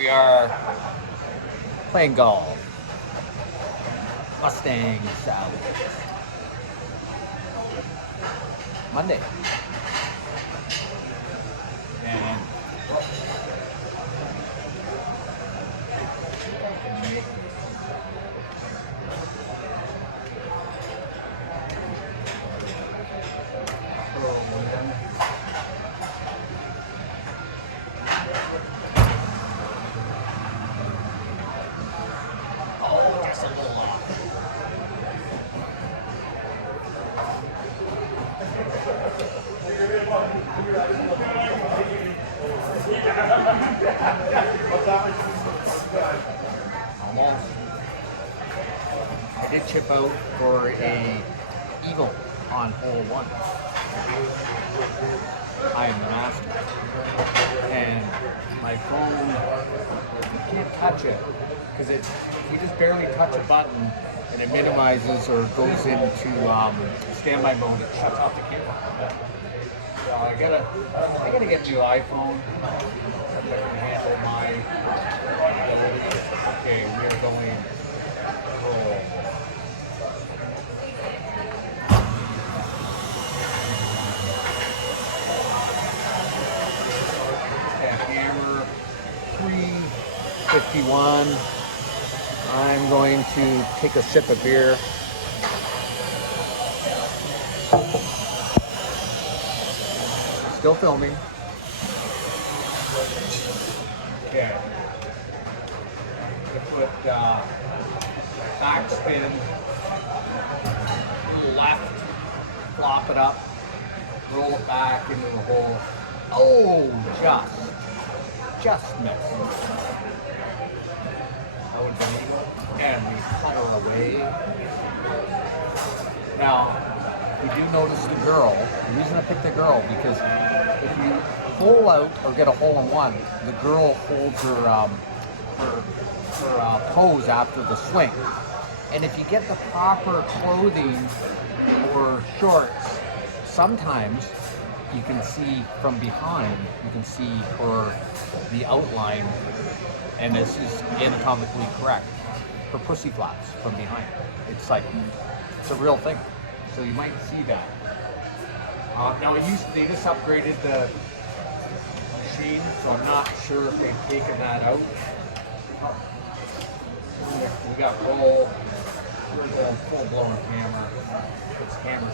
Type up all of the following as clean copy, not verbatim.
we are playing golf. Mustang Sally. Monday. And oh, just a little off. Almost. I did chip out for a eagle on hole 1. I am the master. And my phone, you can't touch it because you just barely touch a button and it minimizes or goes into standby mode. It shuts off the camera. So I gotta get a new iPhone. I can handle my. Okay, we are going. Hammer 351. I'm going to take a sip of beer. Still filming. Okay. I put backspin, left, flop it up, roll it back into the hole. Oh, just missed. That would be eagle. And we putter away. Now, we do notice the girl. The reason I picked the girl because if you hole out or get a hole in one, the girl holds her pose after the swing. And if you get the proper clothing or shorts, sometimes you can see from behind, you can see her the outline, and this is anatomically correct. Her pussy flaps from behind. It's like, it's a real thing. So you might see that. Now they just upgraded the machine, so I'm not sure if they've taken that out. We got roll. Here's a full-blown hammer. It's hammer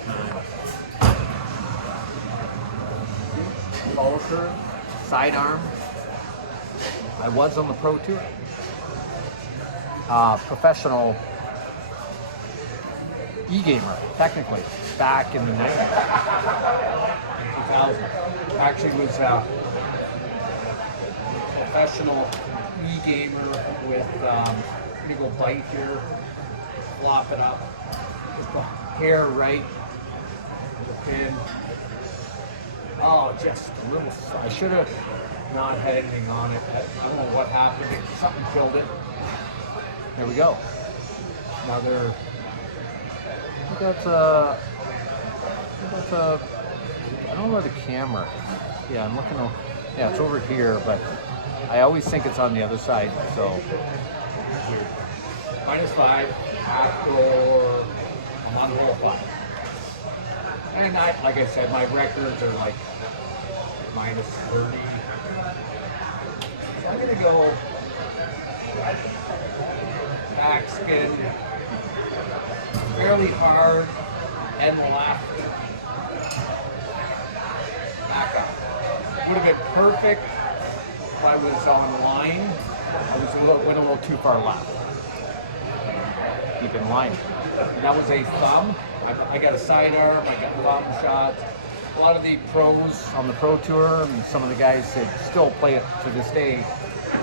follow through, sidearm. I was on the Pro Tour. Professional e-gamer, technically, back in the 90s, 2000. Actually was a professional e-gamer with, let me go bite here, flop it up, with the hair right, the pin. Oh, just a little, I should have not had anything on it. I don't know what happened, something killed it. There we go. Another, I don't know where the camera is. Yeah, I'm looking, yeah, it's over here, but I always think it's on the other side, so. -5, after I'm on hole 5. And like I said, my records are like -30. So I'm gonna go backspin fairly hard and left. Back up. Would have been perfect if I was on line. I went a little too far left. Keep in line. And that was a thumb. I got a sidearm, I got thumb shots. A lot of the pros on the Pro Tour and some of the guys that still play it to this day,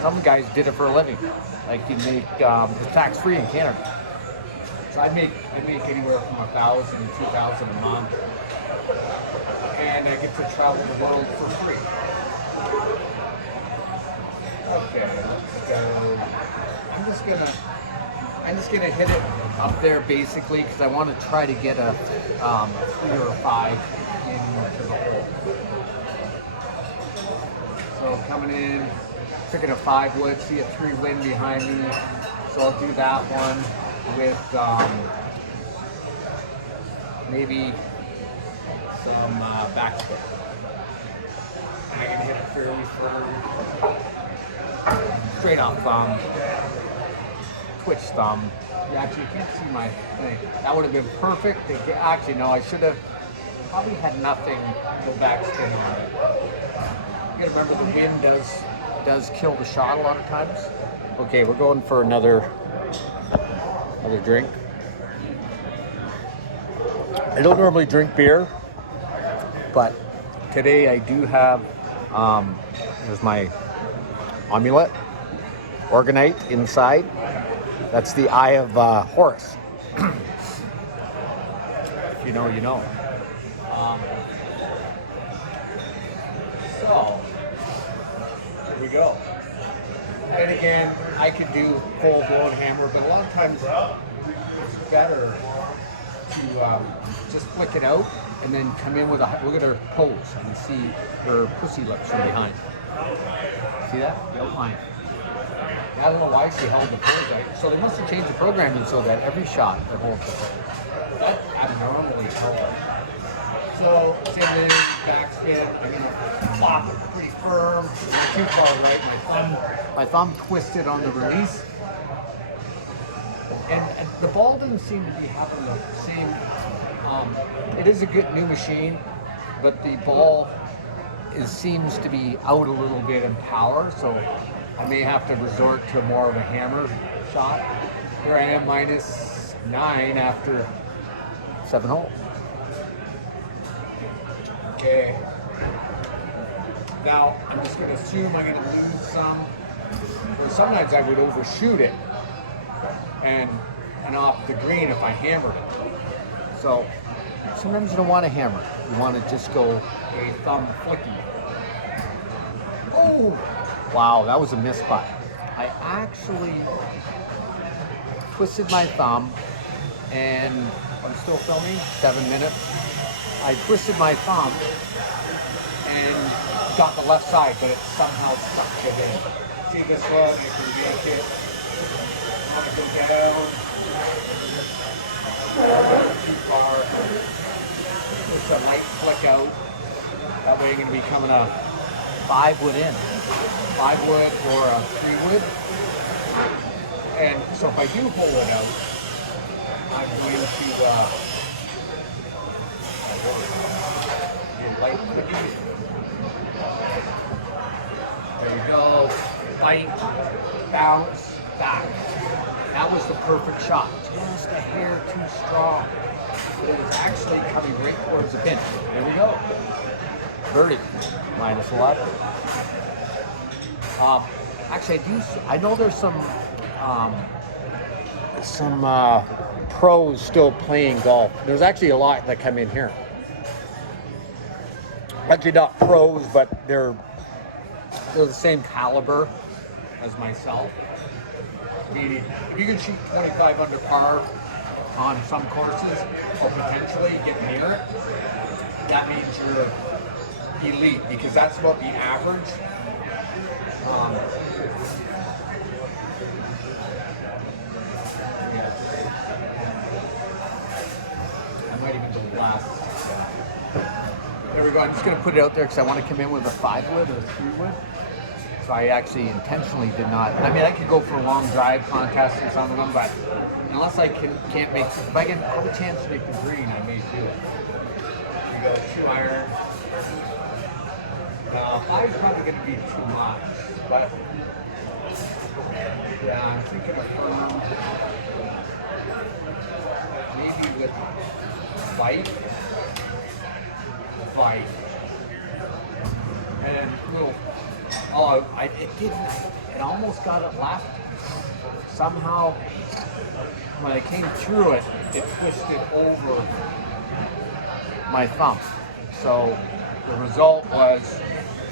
some guys did it for a living. Like you make it's tax-free in Canada. So I make anywhere from $1,000 to $2,000 a month. And I get to travel the world for free. Okay, let's go. I'm just gonna hit it up there basically because I want to try to get a 3 or a 5 into the hole. So coming in, picking a 5 wood, see a 3 wind behind me. So I'll do that one with maybe some backspin. And I can hit it fairly firm. Straight off thumb. Twitch thumb. Yeah, actually, you can't see my thing. That would have been perfect. Actually, no, I should have probably had nothing go backspin on it. You gotta remember the wind does kill the shot a lot of times. Okay, we're going for another drink. I don't normally drink beer, but today I do have, there's my amulet, Organite inside. That's the Eye of Horus. If you know, you know. So, here we go. And again, I could do full-blown hammer, but a lot of times it's better to just flick it out and then come in with a, look at her pose. You can see her pussy lips from behind. See that? The outline. I don't know why she held the pose right. So they must have changed the programming so that every shot that holds the pose. That abnormally held. So same thing, backspin. I'm gonna flop it pretty firm. Not too far right. My thumb twisted on the release. And the ball doesn't seem to be having the same. It is a good new machine, but the ball seems to be out a little bit in power. So I may have to resort to more of a hammer shot. Here I am -9 after 7 holes. Okay. Now I'm just going to assume I'm going to lose some. Or sometimes I would overshoot it and off the green if I hammered it. So sometimes you don't want to hammer it. You want to just go a thumb flicky. Oh! Wow, that was a miss putt. I actually twisted my thumb, and I'm still filming, 7 minutes. I twisted my thumb and got the left side, but it somehow sucked it in. See this one, you can yank it. Want to go down. Too far. It's a light flick out. That way you're going to be coming a 5 wood in. 5 wood or a 3 wood. And so if I do hold it out, I'm going to do light flicking. There you go. Light, bounce, back. That was the perfect shot. Just a hair too strong. But it was actually coming right towards the pin. There we go. Birdie, -11. Actually, I know there's some pros still playing golf. There's actually a lot that come in here. Actually, not pros, but they're the same caliber as myself. Meaning, if you can shoot 25 under par on some courses, or potentially get near it, that means you're elite, because that's about the average. I might even do the last. There we go. I'm just going to put it out there because I want to come in with a 5 wood or a 3 wood. So I actually intentionally did not. I mean, I could go for a long drive contest in some of them, but unless I can't make, if I have a chance to make the green, I may do it. Here we go, 2 iron. 5 is probably going to be too much, but yeah, I'm thinking of firm. Maybe with white. And little. It almost got it left. Somehow, when I came through it, it twisted over my thumb. So the result was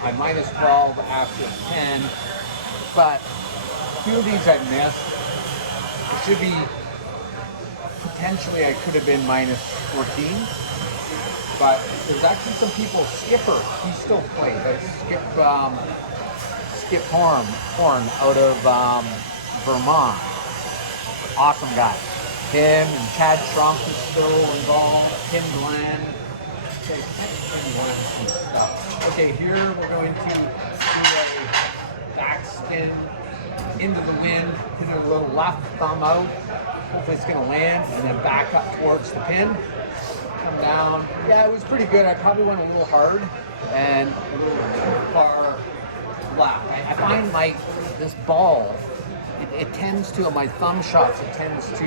I -12 after 10, but a few of these I missed. It should be, potentially I could have been -14. But there's actually some people, Skipper, he's still playing, but Skip Horn out of Vermont. Awesome guy. Him and Chad Trump is still involved. Tim Glenn. Okay, Tim Glenn some stuff. Okay, here we're going to do a backspin into the wind, hit a little left thumb out. Hopefully it's going to land, and then back up towards the pin. Come down. Yeah, it was pretty good. I probably went a little hard and a little too far left. I find like this ball, it tends to, on my thumb shots, it tends to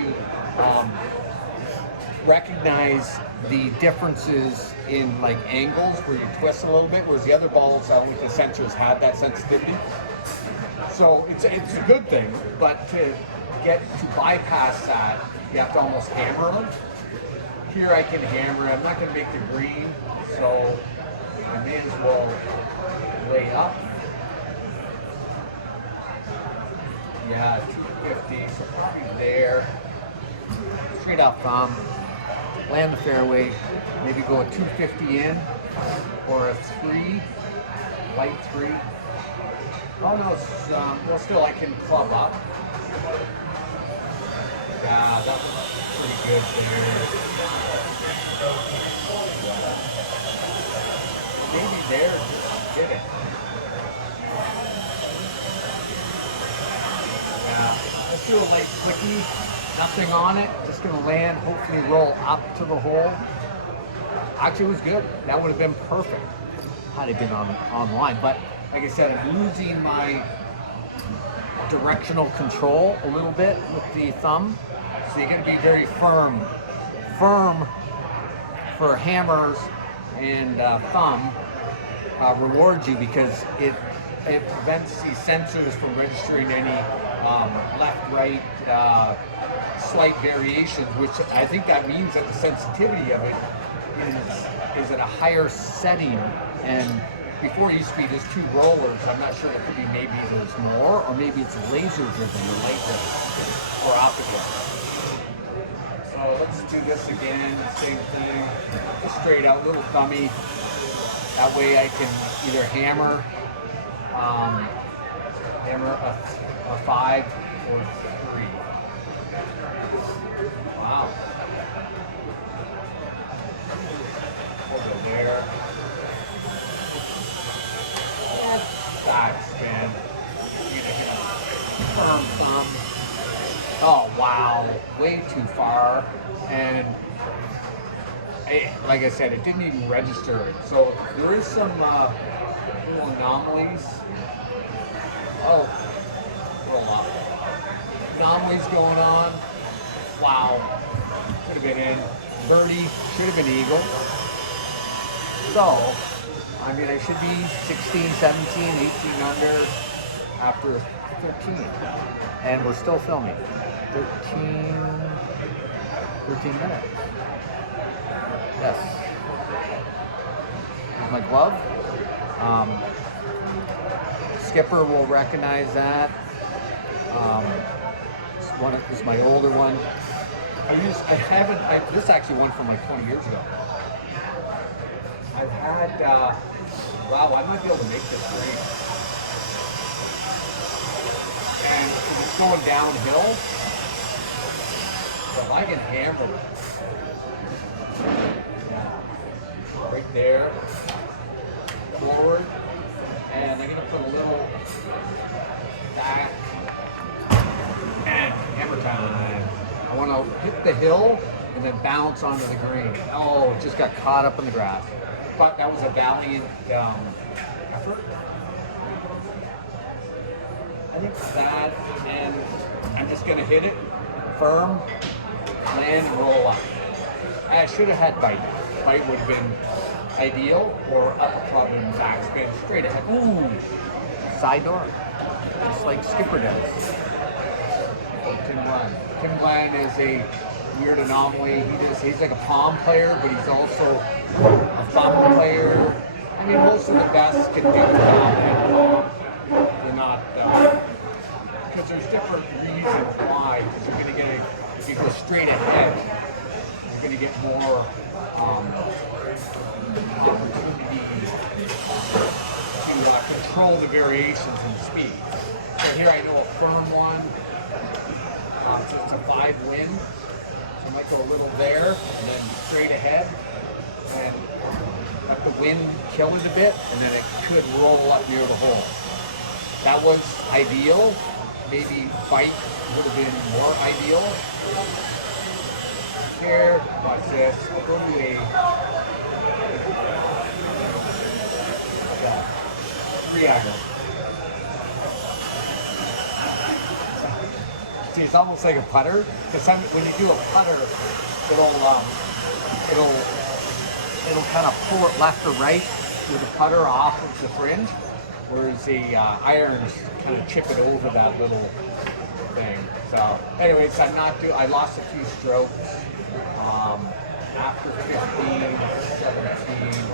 recognize the differences in like angles where you twist a little bit, whereas the other balls, I don't think the sensors had that sensitivity. So it's a good thing, but to bypass that, you have to almost hammer them. Here I can hammer. I'm not going to make the green, so I may as well lay up. Yeah, 250, so probably there. Straight up thumb. Land the fairway. Maybe go a 250 in, or a 3, light 3. Oh no, it's, well, still I can club up. Yeah, that was pretty good there. Maybe there, just did it. Yeah, let's do a light quickie. Nothing on it. Just gonna land, hopefully roll up to the hole. Actually, it was good. That would have been perfect had it been online. But like I said, I'm losing my directional control a little bit with the thumb. So you're going to be very firm for hammers and thumb rewards you, because it prevents these sensors from registering any left-right slight variations, which I think that means that the sensitivity of it is at a higher setting. And before it used to be just 2 rollers. I'm not sure, there could be, maybe there's more, or maybe it's laser driven or light driven or optical. So let's do this again, same thing, just straight out, little thummy. That way I can either hammer a 5 or 3. Wow. We'll go there. Backspin. You're gonna hit a firm thumb. Oh wow, way too far. And like I said, it didn't even register it. So there is some little anomalies. Oh, roll up. Anomalies going on. Wow. Could have been in. Birdie, should have been eagle. So, I mean, I should be 16, 17, 18 under after 13. And we're still filming. 13 minutes. Yes. Here's my glove. Skipper will recognize that. This is my older one. This actually one from like 20 years ago. I've had, wow, I might be able to make this green. And it's going downhill, so if I can hammer it, right there, forward, and I'm going to put a little back, and hammer time. I want to hit the hill and then bounce onto the green. Oh, it just got caught up in the grass. But that was a valiant effort. I think that, and I'm just going to hit it firm, land, and roll up. I should have had bite. Bite would have been ideal, or upper club and backspin straight ahead. Ooh, side door, just like Skipper does. Oh, Tim Glenn. Tim Glenn is a weird anomaly. He's like a palm player, but he's also a thumb player. I mean, most of the best can do that. They're not, because there's different reasons why. Because you're going to get if you go straight ahead, you're going to get more opportunity to control the variations in speed. So here I know a firm one, it's a 5 wind, so I might go a little there and then straight ahead and let the wind kill it a bit, and then it could roll up near the hole. That was ideal. Maybe bite would have been more ideal. Here, watch this. I'll go to a 3-iron. See, it's almost like a putter. Because when you do a putter, it'll kind of pull it left or right with the putter off of the fringe, whereas the irons kind of chip it over that little thing. So, anyways, I lost a few strokes after 15, 17.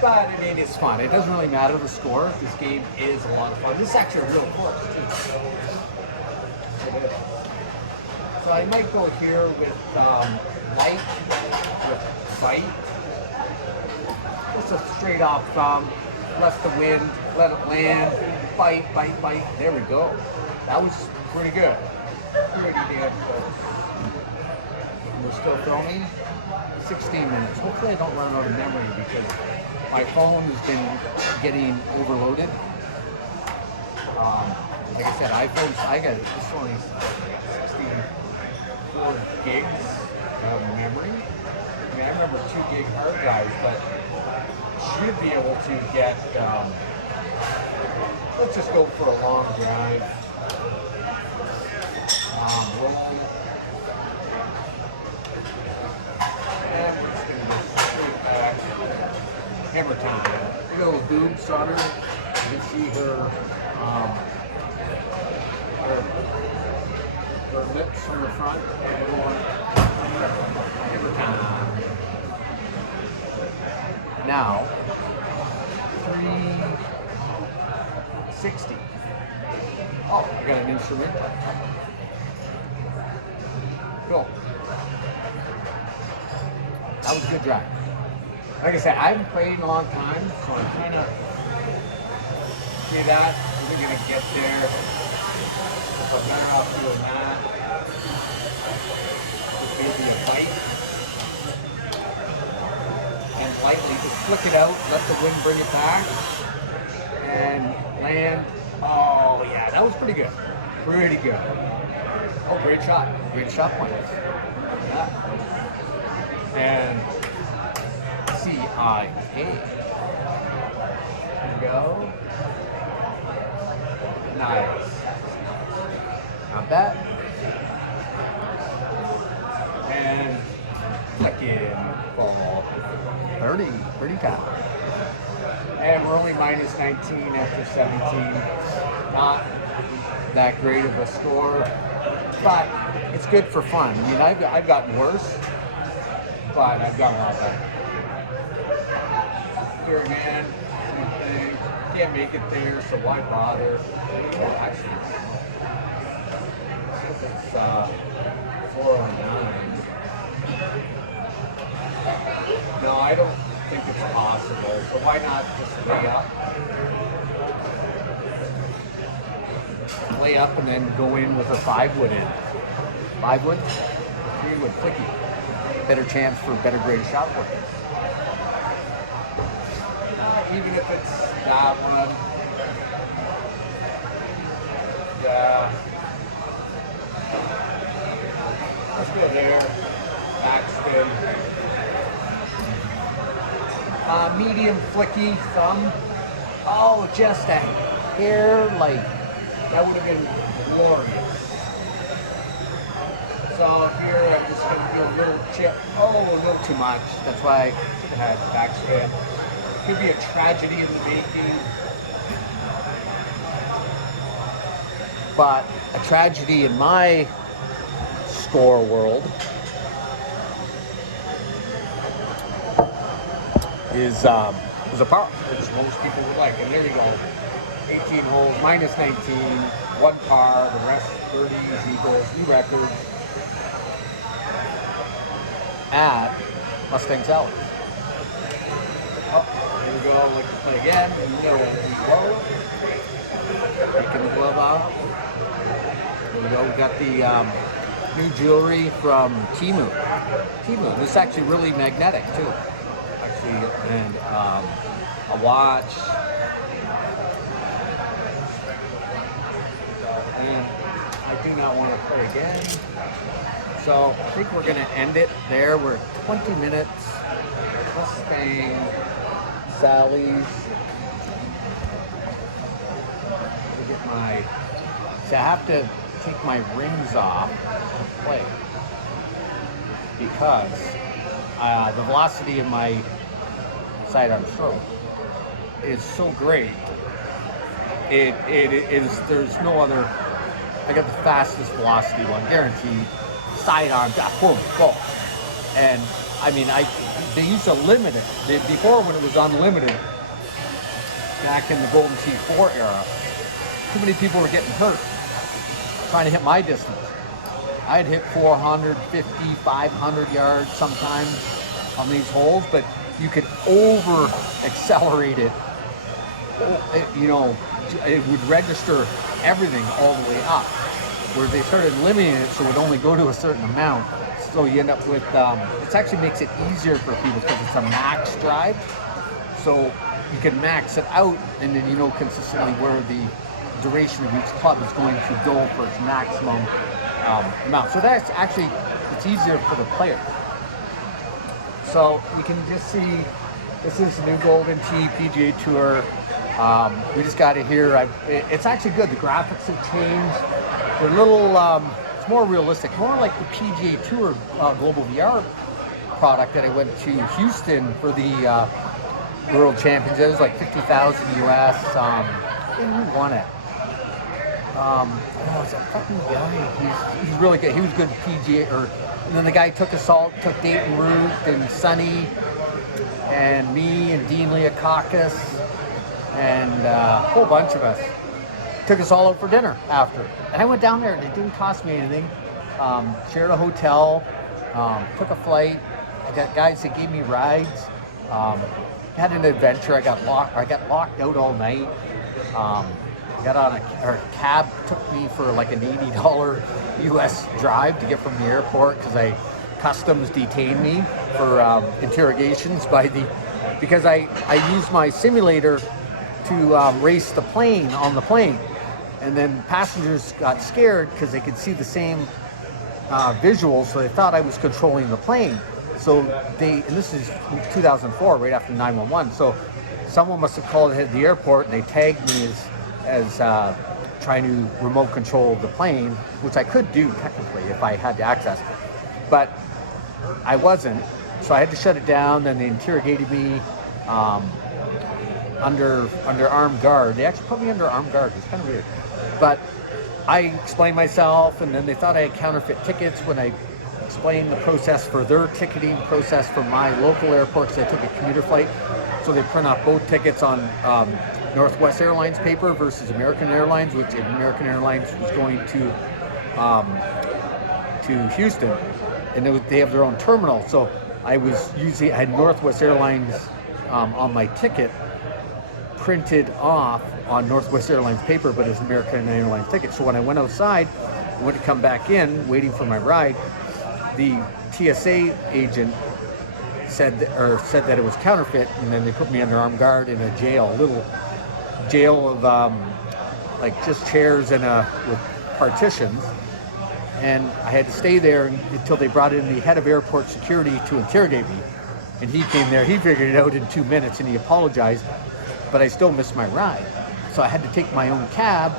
But I mean, it's fun. It doesn't really matter the score. This game is a lot of fun. This is actually a real course too. So I might go here with light, with bite. Just a straight off thumb. Left the wind, let it land, bite, bite, bite. There we go. That was pretty good. Pretty damn close. We're still filming. 16 minutes. Hopefully I don't run out of memory because my phone has been getting overloaded. Like I said, iPhones, this one is 64 gigs of memory. I mean, I remember 2 gig hard drives, but should be able to get, let's just go for a long drive. And we're just going to go straight back. Hammer time. Look at a little boob solder. You can see her lips from the front. Hammer time. Now, 360. Oh, I got an instrument. Cool. That was a good drive. Like I said, I haven't played in a long time, so I'm kind of see that. We're going to get there. If I'm better off doing that. Just maybe a bite. And lightly just flick it out, let the wind bring it back, and land. Oh yeah, that was pretty good. Pretty good. Oh, great shot. Great shot points. Yeah. And CIA. There we go. Nice. Not bad. And flicking ball. 30, pretty tight. And we're only minus 19 after 17. Not that great of a score, but it's good for fun. I mean, I've gotten worse, but I've gotten a lot better. Here again, same thing. Can't make it there, so why bother? Well, actually, it's 409. No, I don't think it's possible. So why not just lay up? Lay up and then go in with a 5-wood in. 5-wood, 3-wood flicky. Better chance for better graded shot work. Even if it's that one. Yeah. Let's go there. Backspin. Medium flicky thumb. Oh, just a hair light. That would have been glorious. So here I'm just going to do a little chip. Oh, a little too much. That's why I should have had backspin. Could be a tragedy in the making. But a tragedy in my score world is a par, which most people would like. And there you go. 18 holes, minus 19, 1 par, the rest 30s, equals, new record at Mustang Sally. Oh, there's go, like to play again. No, we go. Taking the glove off. There we go. We got the new jewelry from Temu. This is actually really magnetic too. Actually, and a watch. And I do not want to play again. So I think we're going to end it there. We're at 20 minutes. Mustang, Sally's. I have to take my rings off to play because the velocity of my sidearm stroke is so great. It is. There's no other. I got the fastest velocity one, guaranteed. Sidearm, boom, boom. And I mean, they used to limit it. Before, when it was unlimited, back in the Golden T4 era, too many people were getting hurt trying to hit my distance. I'd hit 450, 500 yards sometimes on these holes, but you could over accelerate it. You know, it would register everything all the way up. Where they started limiting it so it would only go to a certain amount. So you end up with, it actually makes it easier for people because it's a max drive. So you can max it out and then you know consistently where the duration of each club is going to go for its maximum amount. So that's actually, it's easier for the player. So you can just see, this is the new Golden Tee PGA Tour. We just got it here. It's actually good. The graphics have changed. They're a little, it's more realistic, more like the PGA Tour Global VR product that I went to Houston for the World Champions. It was like 50,000 US. Who won it? It's a fucking guy. He's really good. He was good at PGA. And then the guy took Dayton Root and Sonny and me and Dean Leakakis and a whole bunch of us. Took us all out for dinner after. And I went down there and it didn't cost me anything. Shared a hotel, took a flight. I got guys that gave me rides. Had an adventure. I got locked out all night. Got on a cab, took me for like an $80 US drive to get from the airport because customs detained me for interrogations because I used my simulator to race the plane on the plane. And then passengers got scared because they could see the same visuals, so they thought I was controlling the plane. So and this is 2004, right after 911. So someone must have called ahead at the airport and they tagged me as trying to remote control the plane, which I could do technically if I had the access, but I wasn't. So I had to shut it down. Then they interrogated me under armed guard. They actually put me under armed guard. It's kind of weird. But I explained myself, and then they thought I had counterfeit tickets when I explained the process for their ticketing process for my local airports. I took a commuter flight, so they print off both tickets on Northwest Airlines paper versus American Airlines, which American Airlines was going to Houston, and they have their own terminal. So I had Northwest Airlines on my ticket printed off on Northwest Airlines paper, but it's American Airlines ticket. So when I went outside, I went to come back in, waiting for my ride, the TSA agent said that it was counterfeit, and then they put me under armed guard in a little jail of like just chairs and with partitions, and I had to stay there until they brought in the head of airport security to interrogate me. And he came there, he figured it out in 2 minutes, and he apologized, but I still missed my ride. So I had to take my own cab,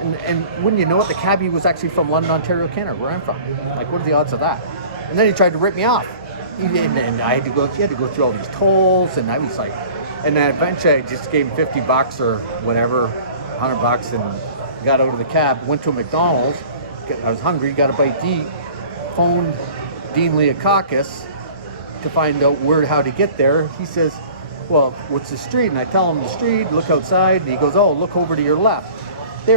and wouldn't you know it, the cabbie was actually from London, Ontario, Canada, where I'm from. Like, what are the odds of that? And then he tried to rip me off. And I had to go through all these tolls, and I was like, and then eventually I just gave him $50 or whatever, $100, and got out of the cab, went to a McDonald's. I was hungry, got a bite to eat, phoned Dean Leakakis to find out how to get there. He says, well, what's the street? And I tell him the street, look outside, and he goes, oh, look over to your left. The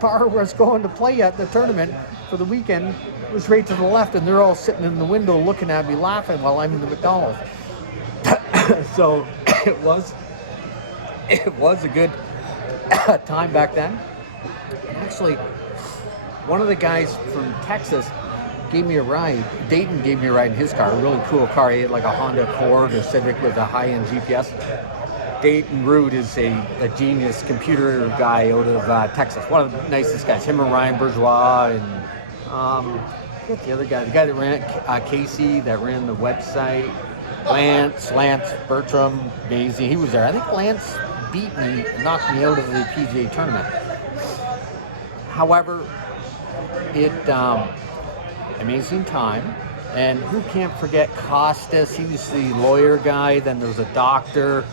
bar where I was going to play at the tournament for the weekend was right to the left, and they're all sitting in the window looking at me laughing while I'm in the McDonald's. So it was a good time back then. Actually, one of the guys from Texas gave me a ride. Dayton gave me a ride in his car, a really cool car. He had like a Honda Accord or Civic with a high-end GPS. Dayton Root is a genius computer guy out of Texas. One of the nicest guys. Him and Ryan Bourgeois and what's the other guy? The guy that ran Casey, that ran the website. Lance Bertram, Daisy. He was there. I think Lance beat me, knocked me out of the PGA tournament. However, it amazing time. And who can't forget Costas? He was the lawyer guy. Then there was a doctor.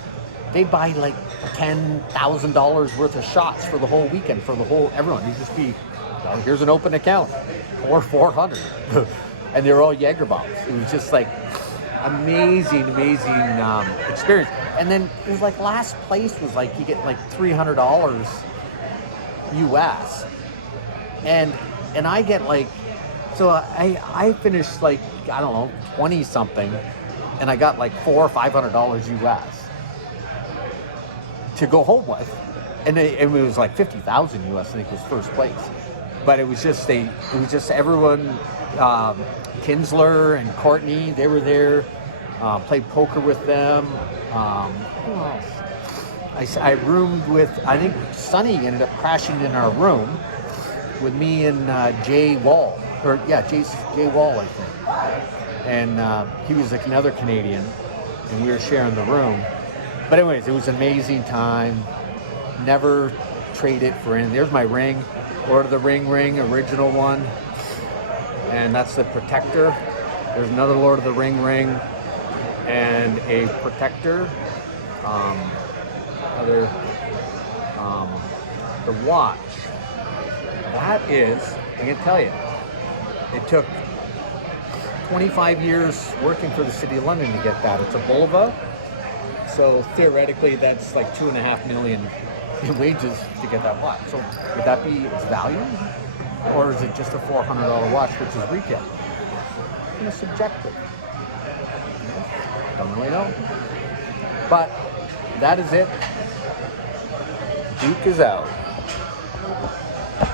They buy like $10,000 worth of shots for the whole weekend, for the whole everyone. You'd just be, oh, here's an open account, or 400, and they're all Jaeger bombs. It was just like amazing experience. And then it was like last place was like you get like $300 US, and I get like, so I finished like, I don't know, 20 something, and I got like $400 or $500 US to go home with, and it was like 50,000 US. I think was first place, but it was just everyone. Kinsler and Courtney, they were there. Played poker with them. Who else? I roomed with, I think Sonny ended up crashing in our room with me and Jay Wall, Jay Wall, I think, and he was like another Canadian, and we were sharing the room. But anyways, it was an amazing time. Never trade it for anything. There's my ring, Lord of the Ring, original one. And that's the Protector. There's another Lord of the Ring and a Protector. The watch. That is, I can tell you, it took 25 years working for the City of London to get that. It's a Bulova. So theoretically, that's like $2.5 million in wages to get that watch. So would that be its value? Or is it just a $400 watch, which is retail? It's subjective. Don't really know. But that is it. Duke is out.